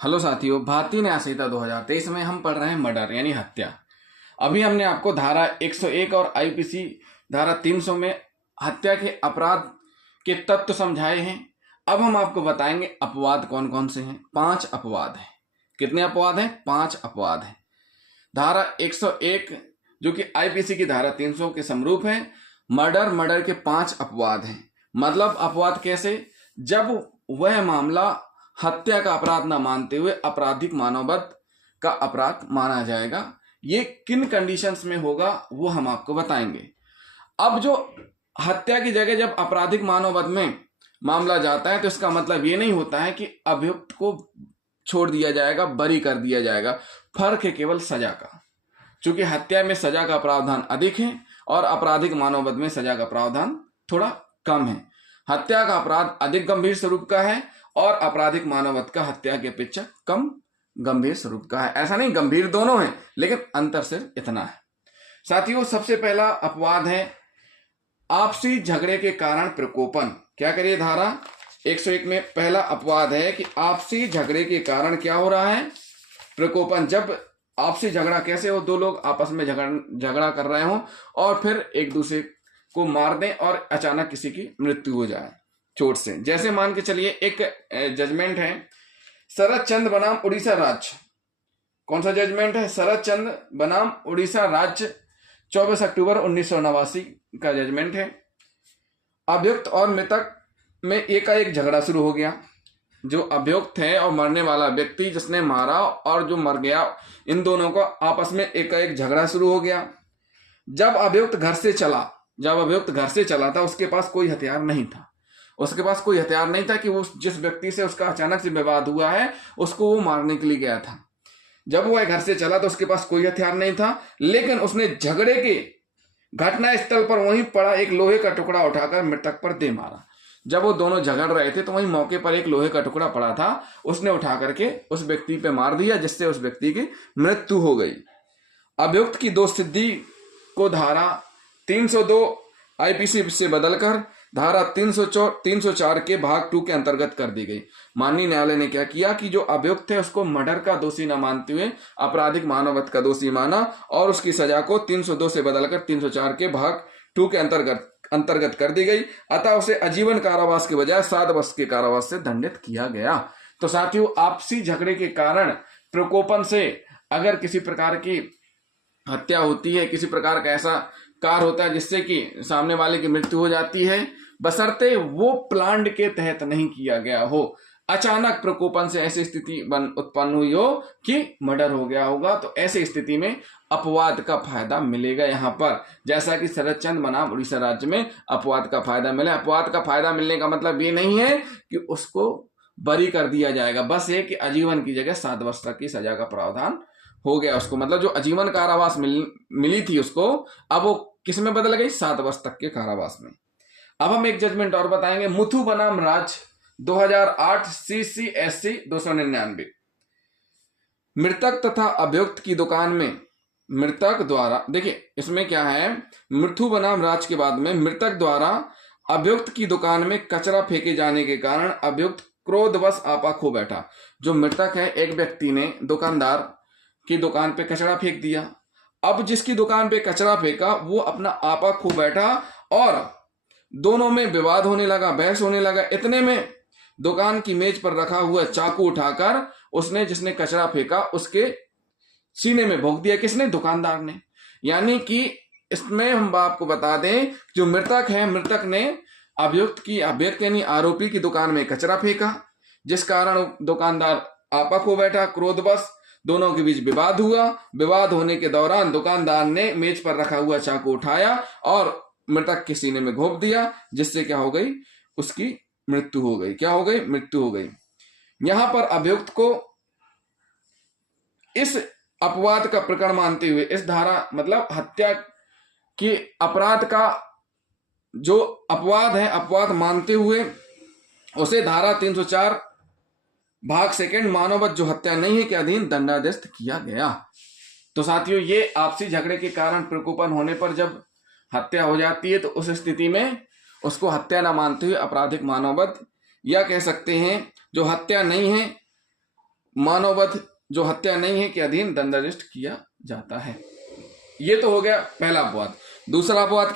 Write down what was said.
Hello साथियों, भारतीय न्याय संहिता 2023 में हम पढ़ रहे हैं मर्डर यानी हत्या। अभी हमने आपको धारा 101 और आईपीसी धारा 300 में हत्या के अपराध के तत्व समझाए हैं। अब हम आपको बताएंगे अपवाद कौन कौन से हैं। 5 अपवाद हैं। कितने अपवाद हैं? 5 अपवाद हैं। धारा 101 जो कि आईपीसी की धारा 300 के समरूप है। मर्डर के 5 अपवाद हैं। मतलब अपवाद कैसे? जब वह मामला हत्या का अपराध न मानते हुए आपराधिक मानववध का अपराध माना जाएगा। ये किन कंडीशंस में होगा वो हम आपको बताएंगे। अब जो हत्या की जगह जब आपराधिक मानववध में मामला जाता है तो इसका मतलब ये नहीं होता है कि अभियुक्त को छोड़ दिया जाएगा, बरी कर दिया जाएगा। फर्क है केवल सजा का। चूंकि हत्या में सजा का प्रावधान अधिक है और आपराधिक मानववध में सजा का प्रावधान थोड़ा कम है। हत्या का अपराध अधिक गंभीर स्वरूप का है और आपराधिक मानववध का हत्या की अपेक्षा कम गंभीर स्वरूप का है। ऐसा नहीं, गंभीर दोनों है, लेकिन अंतर सिर्फ इतना है। साथियों, सबसे पहला अपवाद है आपसी झगड़े के कारण प्रकोपन। क्या करिए, धारा 101 में पहला अपवाद है कि आपसी झगड़े के कारण क्या हो रहा है? प्रकोपन। जब आपसी झगड़ा कैसे हो? दो लोग आपस में झगड़ा कर रहे हो और फिर एक दूसरे को मार दें और अचानक किसी की मृत्यु हो जाए चोट से। जैसे मान के चलिए एक जजमेंट है शरद चंद्र बनाम उड़ीसा राज्य। कौन सा जजमेंट है? शरद चंद्र बनाम उड़ीसा राज्य, 24 अक्टूबर 1989 का जजमेंट है। अभियुक्त और मृतक में एकाएक झगड़ा शुरू हो गया। जो अभियुक्त है और मरने वाला व्यक्ति जिसने मारा और जो मर गया, इन दोनों को आपस में एकाएक झगड़ा शुरू हो गया। जब अभियुक्त घर से चला था उसके पास कोई हथियार नहीं था। उसके पास कोई हथियार नहीं था कि वो जिस व्यक्ति से उसका अचानक से विवाद हुआ है उसको वो मारने के लिए गया था। जब वह घर से चला तो उसके पास कोई हथियार नहीं था, लेकिन उसने झगड़े के घटना स्थल पर वहीं पड़ा एक लोहे का टुकड़ा उठाकर मृतक पर दे मारा। जब वो दोनों झगड़ रहे थे तो वहीं मौके पर एक लोहे का टुकड़ा पड़ा था, उसने उठा करके उस व्यक्ति पे मार दिया, जिससे उस व्यक्ति की मृत्यु हो गई। अभियुक्त की दोषसिद्धि को धारा 302 आईपीसी से बदलकर धारा 304 के भाग 2 के अंतर्गत कर दी गई। माननीय न्यायालय ने क्या किया कि जो अभियुक्त है उसको मर्डर का दोषी न मानते हुए आपराधिक मानववध का दोषी माना और उसकी सजा को 302 से बदलकर 304 के भाग 2 के अंतर्गत कर दी गई। अतः उसे आजीवन कारावास के बजाय 7 वर्ष के कारावास से दंडित किया गया। तो साथियों, आपसी झगड़े के कारण प्रकोपन से अगर किसी प्रकार की हत्या होती है, किसी प्रकार का ऐसा कार्य होता है जिससे कि सामने वाले की मृत्यु हो जाती है, बशर्ते वो प्लान्ड के तहत नहीं किया गया हो, अचानक प्रकोपन से ऐसी स्थिति उत्पन्न हुई हो कि मर्डर हो गया होगा, तो ऐसी स्थिति में अपवाद का फायदा मिलेगा। यहाँ पर जैसा कि शरद चंद्र बनाम उड़ीसा राज्य में अपवाद का फायदा मिला। अपवाद का फायदा मिलने का मतलब ये नहीं है कि उसको बरी कर दिया जाएगा, बस ये कि आजीवन की जगह 7 वर्ष तक की सजा का प्रावधान हो गया उसको। मतलब जो आजीवन कारावास मिली थी उसको, अब वो किस में बदल गई? 7 वर्ष तक के कारावास में। अब हम एक जजमेंट और बताएंगे, मुथु बनाम राज 2008 CCSC 299। मृतक तथा अभियुक्त की दुकान में मृतक द्वारा, देखिए इसमें क्या है, मुथु बनाम राज के बाद में मृतक द्वारा अभियुक्त की दुकान में कचरा फेंके जाने के कारण अभियुक्त क्रोधवश आपा खो बैठा। जो मृतक है, एक व्यक्ति ने दुकानदार की दुकान पे कचरा फेंक दिया। अब जिसकी दुकान पे कचरा फेंका वो अपना आपा खो बैठा और दोनों में विवाद होने लगा, बहस होने लगा। इतने में दुकान की मेज पर रखा हुआ चाकू उठाकर उसने, जिसने कचरा फेंका, उसके सीने में भोंक दिया। किसने? दुकानदार ने। यानी कि इसमें हम आपको बता दें, जो मृतक है, मृतक ने अभियुक्त यानी आरोपी की दुकान में कचरा फेंका, जिस कारण दुकानदार आपा खो बैठा, क्रोधवश दोनों के बीच विवाद हुआ। विवाद होने के दौरान दुकानदार ने मेज पर रखा हुआ चाकू उठाया और मृतक के सीने में घोंप दिया, जिससे क्या हो गई? उसकी मृत्यु हो गई। क्या हो गई? मृत्यु हो गई। यहां पर अभियुक्त को इस अपवाद का प्रकरण मानते हुए, इस धारा मतलब हत्या के अपराध का जो अपवाद है, अपवाद मानते हुए उसे धारा 304 भाग 2 मानववध जो हत्या नहीं है के अधीन दंडादेश किया गया। तो साथियों, ये आपसी झगड़े के कारण प्रकोपन होने पर जब हत्या हो जाती है तो उस स्थिति में उसको हत्या न मानते हुए आपराधिक मानववध, या कह सकते हैं जो हत्या नहीं है मानववध जो हत्या नहीं है के अधीन दंडादेश किया जाता है। ये तो हो गया पहला अपवाद। दूसरा अपवाद